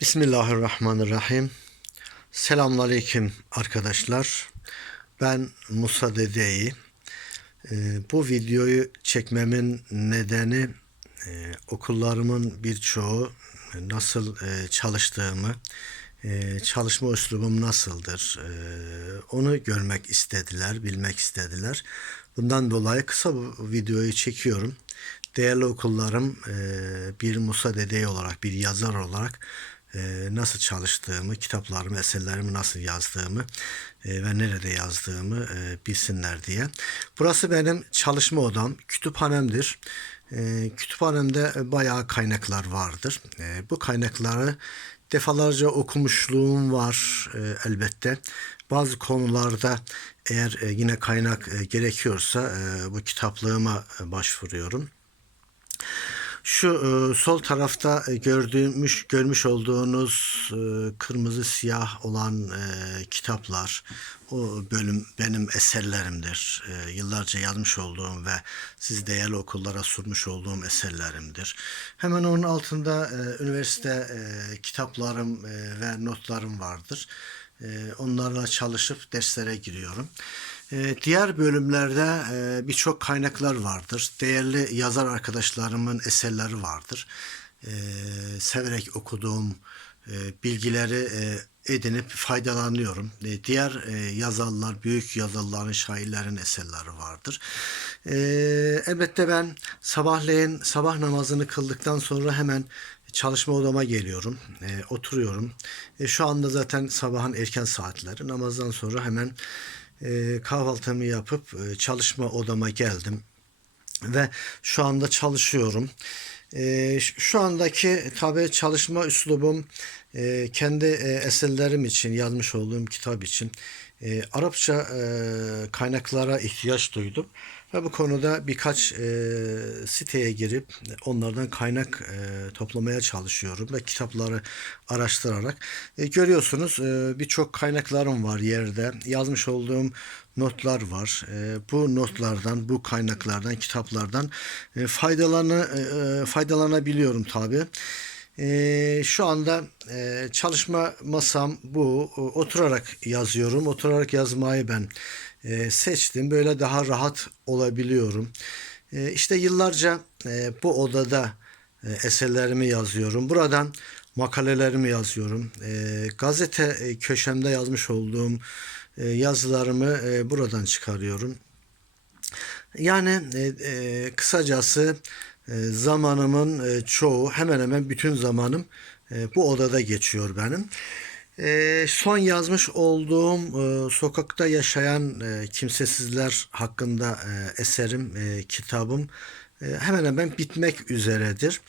Bismillahirrahmanirrahim. Selamünaleyküm arkadaşlar. Ben Musa Dedeyi. Ee, bu videoyu çekmemin nedeni e, okullarımın birçoğu nasıl e, çalıştığımı, e, çalışma üslubum nasıldır e, onu görmek istediler, bilmek istediler. Bundan dolayı kısa bu videoyu çekiyorum. Değerli okullarım e, bir Musa Dedeyi olarak, bir yazar olarak e, nasıl çalıştığımı, kitaplarımı, eserlerimi nasıl yazdığımı e, ve nerede yazdığımı e, bilsinler diye. Burası benim çalışma odam, kütüphanemdir. E, kütüphanemde bayağı kaynaklar vardır. Bu kaynakları defalarca okumuşluğum var elbette. Bazı konularda eğer yine kaynak gerekiyorsa bu kitaplığıma başvuruyorum. Şu e, sol tarafta e, gördüğümüş görmüş olduğunuz e, kırmızı siyah olan e, kitaplar o bölüm benim eserlerimdir. E, yıllarca yazmış olduğum ve siz değerli okullara sunmuş olduğum eserlerimdir. Hemen onun altında e, üniversite e, kitaplarım e, ve notlarım vardır. E, onlarla çalışıp derslere giriyorum. Ee, Diğer bölümlerde e, birçok kaynaklar vardır. Değerli yazar arkadaşlarımın eserleri vardır. Ee, Severek okuduğum e, bilgileri e, edinip faydalanıyorum. E, Diğer yazarlar, büyük yazarların, şairlerin eserleri vardır. Ee, Elbette ben sabahleyin sabah namazını kıldıktan sonra hemen çalışma odama geliyorum. Oturuyorum. Şu anda zaten sabahın erken saatleri. Namazdan sonra hemen e, kahvaltımı yapıp e, çalışma odama geldim ve şu anda çalışıyorum. E, şu andaki tabi çalışma üslubum e, kendi e, eserlerim için yazmış olduğum kitap için e, Arapça e, kaynaklara ihtiyaç duydum ve bu konuda birkaç e, siteye girip onlardan kaynak e, toplamaya çalışıyorum ve kitapları araştırarak e, görüyorsunuz e, birçok kaynaklarım var yerde yazmış olduğum notlar var. E, bu notlardan, bu kaynaklardan, kitaplardan e, faydalanı e, faydalanabiliyorum tabi. E, şu anda e, çalışma masam bu. Oturarak yazıyorum. Oturarak yazmayı ben e, seçtim. Böyle daha rahat olabiliyorum. E, işte yıllarca e, bu odada e, eserlerimi yazıyorum. Buradan makalelerimi yazıyorum. E, gazete e, köşemde yazmış olduğum e, yazılarımı e, buradan çıkarıyorum. Yani e, e, kısacası zamanımın e, çoğu hemen hemen bütün zamanım e, bu odada geçiyor benim. E, son yazmış olduğum e, sokakta yaşayan kimsesizler hakkında eserim, kitabım hemen hemen bitmek üzeredir.